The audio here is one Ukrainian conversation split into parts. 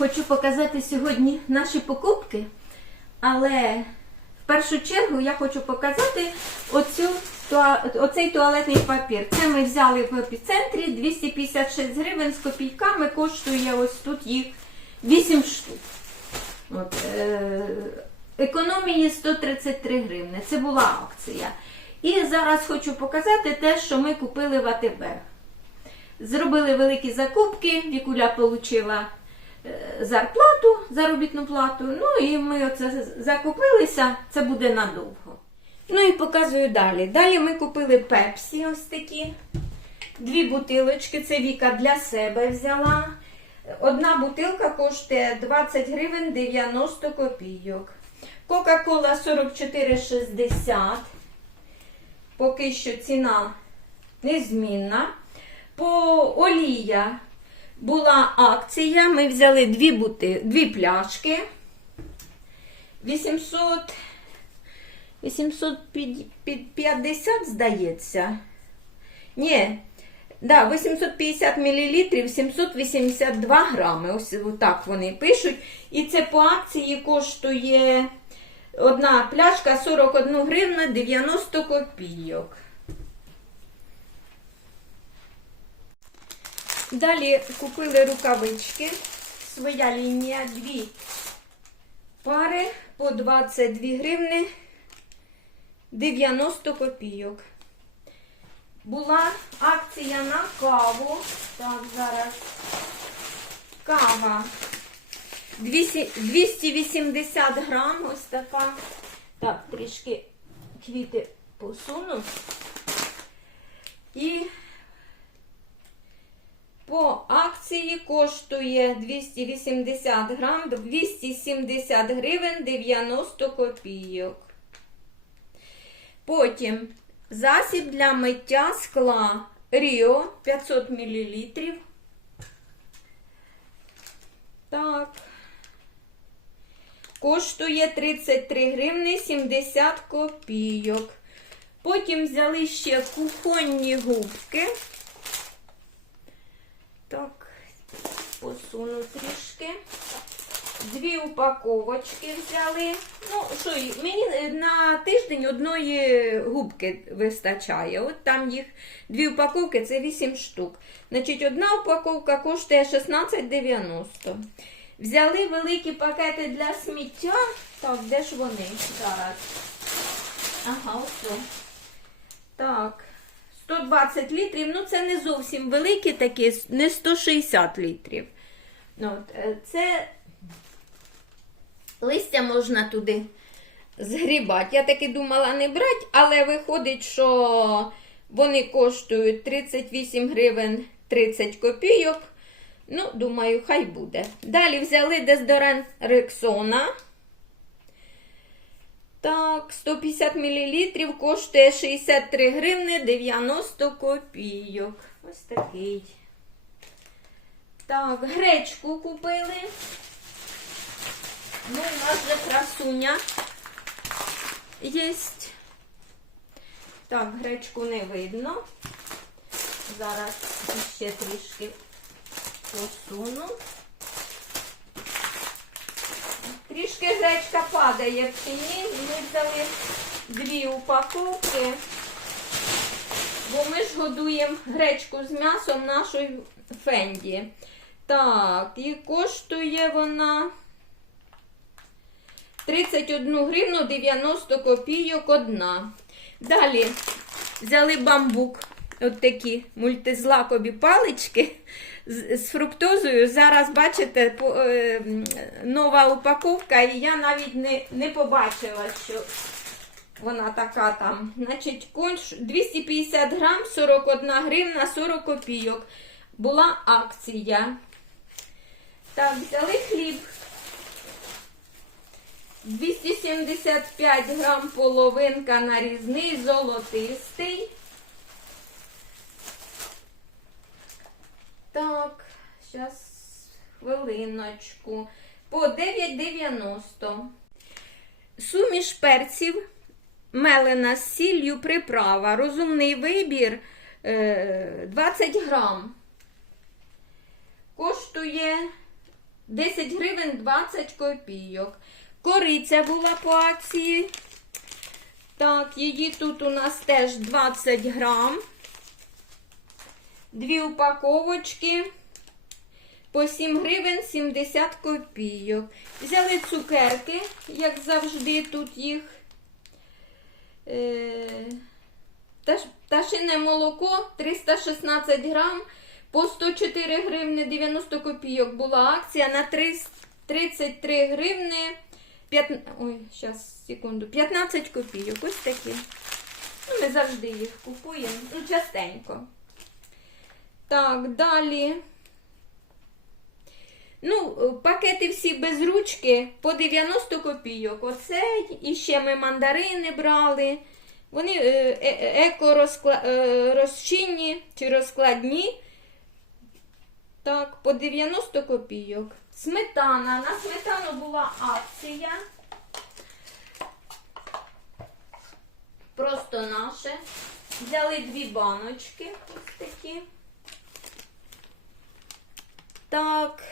Хочу показати сьогодні наші покупки, але в першу чергу я хочу показати оцю, оцей туалетний папір. Це ми взяли в епіцентрі 256 гривень з копійками, коштує ось тут їх 8 штук. От, е, економії 133 гривни. Це була акція. І зараз хочу показати те, що ми купили в АТБ. Зробили великі закупки, Вікуля отримала зарплату, заробітну плату. Ну і ми оце закупилися, це буде надовго. Ну і показую далі. Далі ми купили пепсі ось такі. Дві бутилочки, це Віка для себе взяла. Одна бутилка коштує 20 гривень 90 копійок. Кока-кола 44,60. Поки що ціна незмінна. По олія була акція. Ми взяли дві, бути, дві пляшки. 800, 850, здається. Ні, да, 850 мл, 782 грами. Ось так вони пишуть. І це по акції коштує одна пляшка 41 гривна 90 копійок. Далі купили рукавички. Своя лінія, дві пари по 22 гривни 90 копійок. Була акція на каву. Так, зараз. Кава. 280 грам, ось така. Так, трішки квіти посуну. І по акції коштує 280 грам, 270 гривень 90 копійок. Потім засіб для миття скла Ріо 500 мл. Так. Коштує 33 гривни 70 копійок. Потім взяли ще кухонні губки. Так, посуну трішки. Дві упаковочки взяли. Ну, що, мені на тиждень одної губки вистачає. От там їх дві упаковки, це 8 штук. Значить, одна упаковка коштує 16,90. Взяли великі пакети для сміття. Так, де ж вони зараз? Ага, ось. Так. 120 літрів, ну це не зовсім великі такі, не 160 літрів. Ну, от, е, це листя можна туди згрібати. Я таки думала не брати, але виходить, що вони коштують 38 гривень 30 копійок. Ну, думаю, хай буде. Далі взяли дезодорант Рексона. Так, 150 мл коштує 63 гривни 90 копійок. Ось такий. Так, гречку купили. Ну, у нас вже красуня є. Так, гречку не видно. Зараз ще трішки посуну. Трішки гречка падає в ціні. Ми взяли дві упаковки, бо ми ж годуємо гречку з м'ясом нашої фенді. Так, і коштує вона 31 гривну 90 копійок одна. Далі взяли бамбук, от такі мультизлакові палички з, фруктозою. Зараз, бачите, е, нова упаковка, і я навіть не, не побачила, що вона така там. Значить, конш 250 грам, 41 гривна, 40 копійок. Була акція. Так, взяли хліб. 275 грам половинка нарізний, золотистий. Так, зараз хвилиночку. По 9,90. Суміш перців, мелена з сіллю, приправа. Розумний вибір е, 20 грам. Коштує 10 гривень 20 копійок. Кориця була по акції. Так, її тут у нас теж 20 грам. Дві упаковочки по 7 гривень 70 копійок. Взяли цукерки, як завжди, тут їх. Е, таш- Пташине молоко 316 грам по 104 гривни 90 копійок була акція на 33 гривни. 5, ой, зараз, секунду, 15 копійок. Ось такі. Ну, ми завжди їх купуємо. Ну, частенько. Так, далі. Ну, е, пакети всі без ручки по 90 копійок. Оце і ще ми мандарини брали. Вони е, е, еко розчинні чи розкладні. Так, по 90 копійок. Сметана. На сметану була акція. Просто наше. Взяли дві баночки. Ось такі. Так.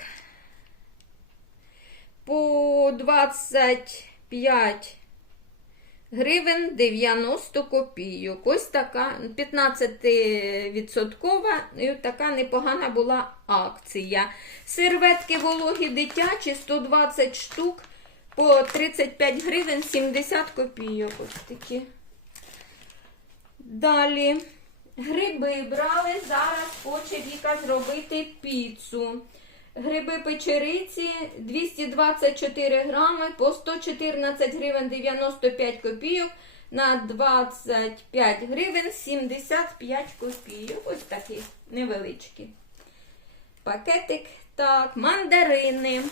По 25 гривень 90 копійок. Ось така 15% і така непогана була акція. Серветки вологі дитячі 120 штук по 35 гривень 70 копійок. Ось такі. Далі. Гриби брали. Зараз хоче Віка зробити піцу. Гриби печериці 224 грами по 114 гривень 95 копійок на 25 гривень 75 копійок. Ось такий невеличкий пакетик. Так, мандарини.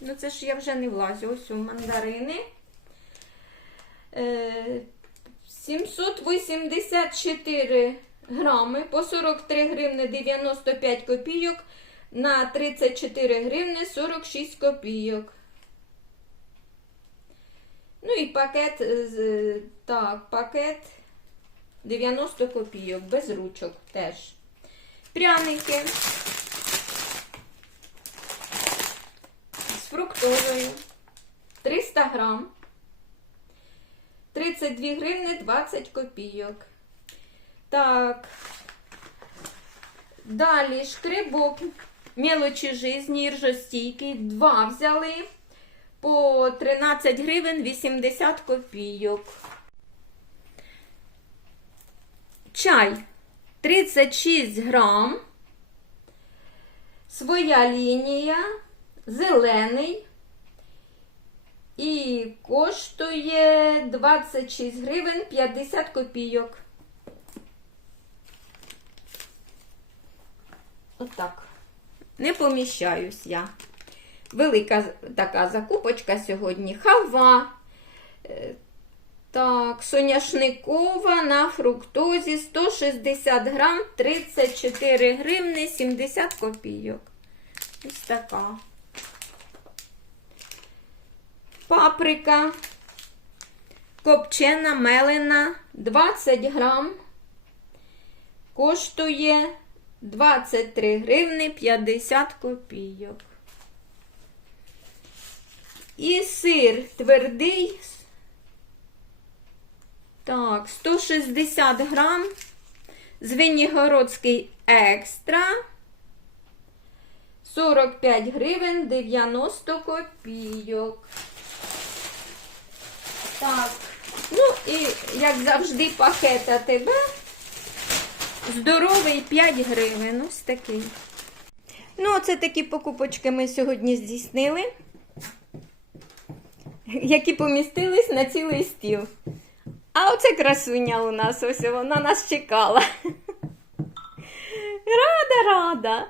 Ну, це ж я вже не влазю. Ось у мандарини. Е, 784 грами по 43 гривни 95 копійок на 34 гривни 46 копійок. Ну і пакет, так, пакет 90 копійок, без ручок теж. Пряники з фруктовою 300 грам. 32 гривни 20 копійок. Так. Далі шкрибок мелочі жизні, ржостійкий. Два взяли по 13 гривень 80 копійок. Чай 36 грам. Своя лінія, зелений. І коштує 26 гривень 50 копійок. Отак. Не поміщаюсь я. Велика така закупочка сьогодні. Хава. Е, Так, соняшникова на фруктозі 160 грам 34 гривни 70 копійок. Ось така. Паприка копчена мелена 20 грам. Коштує 23 гривни 50 копійок. І сир твердий. Так, 160 грам. Звенігородський екстра. 45 гривень 90 копійок. Так. Ну і, як завжди, пакет АТБ. Здоровий 5 гривень. Ось такий. Ну, оце такі покупочки ми сьогодні здійснили, які помістились на цілий стіл. А оце красуня у нас, ось вона нас чекала. Рада, рада.